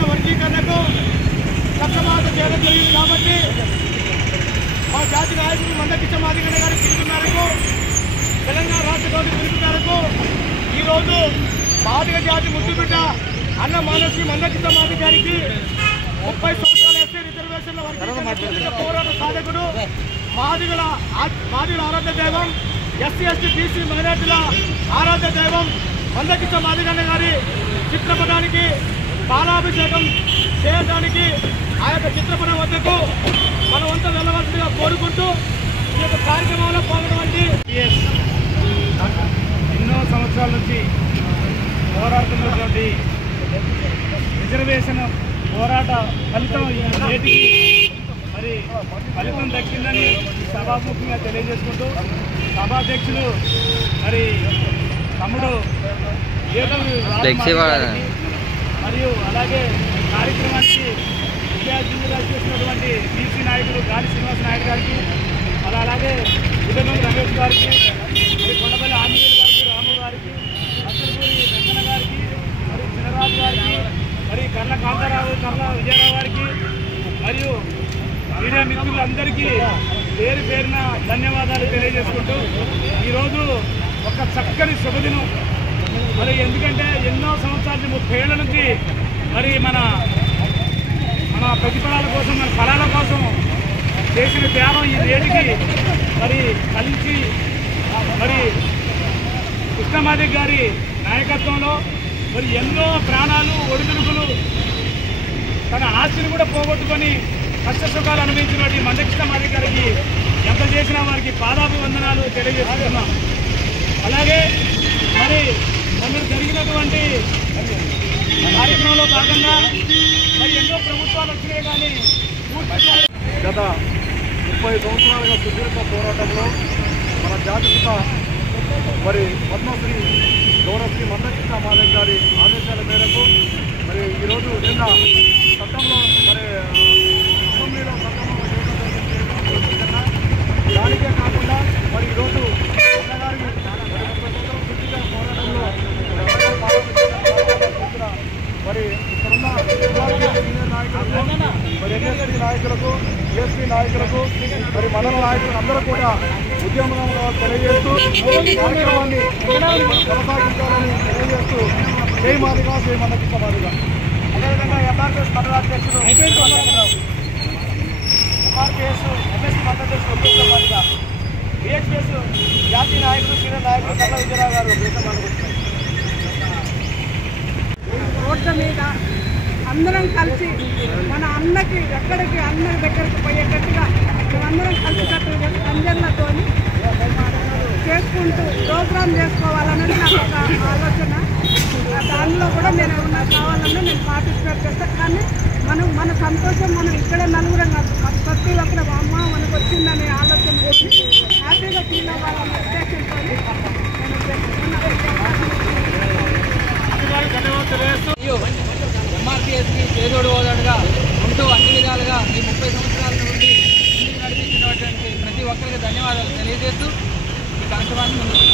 వర్గీకరణకు చట్టమాత చేయడం జరిగింది కాబట్టి మా జాతి నాయకులు మందకృష్ణ మాదిగన్న గారి పిలుపు మేరకు తెలంగాణ రాష్ట్ర గవర్నమెంట్ పిలుపు మేరకు ఈరోజు మాదిగ జాతి ముద్దుబిడ్డ అన్న మానసి మందకృష్ణ మాదిగ గారికి 30 సంవత్సరాల ఎస్సీ రిజర్వేషన్ల వర్గీకరణ పోరాట సాధకుడు మాదిగల ఆరాధ్య దైవం ఎస్సీ ఎస్టీ బీసీ మైనార్టీల ఆరాధ్య దైవం మందకృష్ణ మాదిగన్న గారి చిత్రపటానికి పాలాభిషేకం చేయడానికి ఆ యొక్క చిత్రపటం వద్దకు మనమంతా వెళ్ళవలసిందిగా కోరుకుంటూ ఈ యొక్క కార్యక్రమంలో పాల్గొనటువంటి ఎన్నో సంవత్సరాల నుంచి పోరాడుతున్నటువంటి రిజర్వేషన్ పోరాట ఫలితం నేటికి మరి ఫలితం దక్కిందని సభాముఖంగా తెలియజేసుకుంటూ సభాధ్యక్షులు మరి తమ్ముడు మరియు అలాగే కార్యక్రమానికి ముఖ్య అతిథిగా చేసినటువంటి బీసీ నాయకుడు గాలి శ్రీనివాస నాయుడు గారికి అలాగే ఉదయం రమేష్ గారికి మరి కొండపల్లి ఆంజనేయులు గారికి రాము గారికి అచ్చలపూరి వెంకన్న గారికి మరి చినరాజు గారికి మరి కర్ల కాంతారావు కర్ల విజయరావు గారికి మరియు మీడియా మిత్రులందరికీ పేరు పేరున ధన్యవాదాలు తెలియజేసుకుంటూ ఈరోజు ఒక చక్కని శుభదినం. మరి ఎందుకంటే ఎన్నో సంవత్సరాల 30 ఏళ్ల నుంచి మరి మన ప్రతిఫలాల కోసం మన ఫలాల కోసం చేసిన త్యాగం ఈ నేటికి మరి కలిసి మరి కృష్ణమాదిగ గారి నాయకత్వంలో మరి ఎన్నో ప్రాణాలు ఒడిదుడుకులు తన ఆస్తిని కూడా పోగొట్టుకొని కష్ట సుఖాలు అనుభవించినటువంటి మందకృష్ణమాదిగ గారికి ఎంత చేసినా వారికి పాదాభివందనాలు తెలియజేస్తున్నాం. అలాగే మరి మొన్న జరిగినటువంటి కార్యక్రమంలో భాగంగా మరి ఎన్నో ప్రభుత్వాలు వచ్చినాయి కానీ గత 30 సంవత్సరాలుగా సుదీర్ఘ పోరాటంలో మన జాతిపిత మరి పద్మశ్రీ గౌరవశ్రీ మందకృష్ణ మాదిగ గారి ఆదేశాల మేరకు మరి ఈరోజు నిన్న చట్టంలో మరి అసెంబ్లీలో చట్టంలో దానికే కాకుండా మరి ఈరోజు అన్నగారి సుదీర్ఘ పోరాటంలో మరి ఇక్కడున్న సీనియర్ నాయకులకు మరి ఎన్ఎస్పీ నాయకులకు ఏఎస్పీ నాయకులకు మరి మండల నాయకులకు అందరూ కూడా ఉద్యమంలో తెలియజేస్తూ కార్యక్రమాన్ని కొనసాగించాలని తెలియజేస్తూ జై మాదిగ జై మందకృష్ణ మాదిగ. అదేవిధంగా ఎంఆర్పిఎస్ మండల అధ్యక్షులు ఎంఆర్పిఎస్ ఎంఎస్పీ మండల అధ్యక్షులు ఉద్యోగ మాదిగ, బిహెచ్పిఎస్ జాతీయ నాయకులు సీనియర్ నాయకులు కర్ల విజయరావు గారు రోడ్ల మీద అందరం కలిసి మన అన్నకి ఎక్కడికి అన్న దగ్గరికి పోయేటట్టుగా మేమందరం కలిసికట్టుగా సంజన్లతో చేసుకుంటూ ప్రోగ్రాం చేసుకోవాలన్నది నాకు ఒక ఆలోచన. దానిలో కూడా నేను ఏమన్నా కావాలన్నా నేను పార్టిసిపేట్ చేస్తాను. కానీ మన సంతోషం మనం ఇక్కడే నలుగురం కాదు, ప్రతి ఒక్కరు అమ్మ మనకు వచ్చిందనే ఆలోచన హ్యాపీగా ఫీల్ అవ్వాలనే ఉద్దేశంతో ఎంఆర్పిఎస్కి చేదోడు ఓదాడుగా ఉంటూ అన్ని విధాలుగా ఈ 30 సంవత్సరాల నుండి ముందుకు నడిపించినటువంటి ప్రతి ఒక్కరికి ధన్యవాదాలు తెలియజేస్తూ ఈ కార్యక్రమాన్ని ముందుకు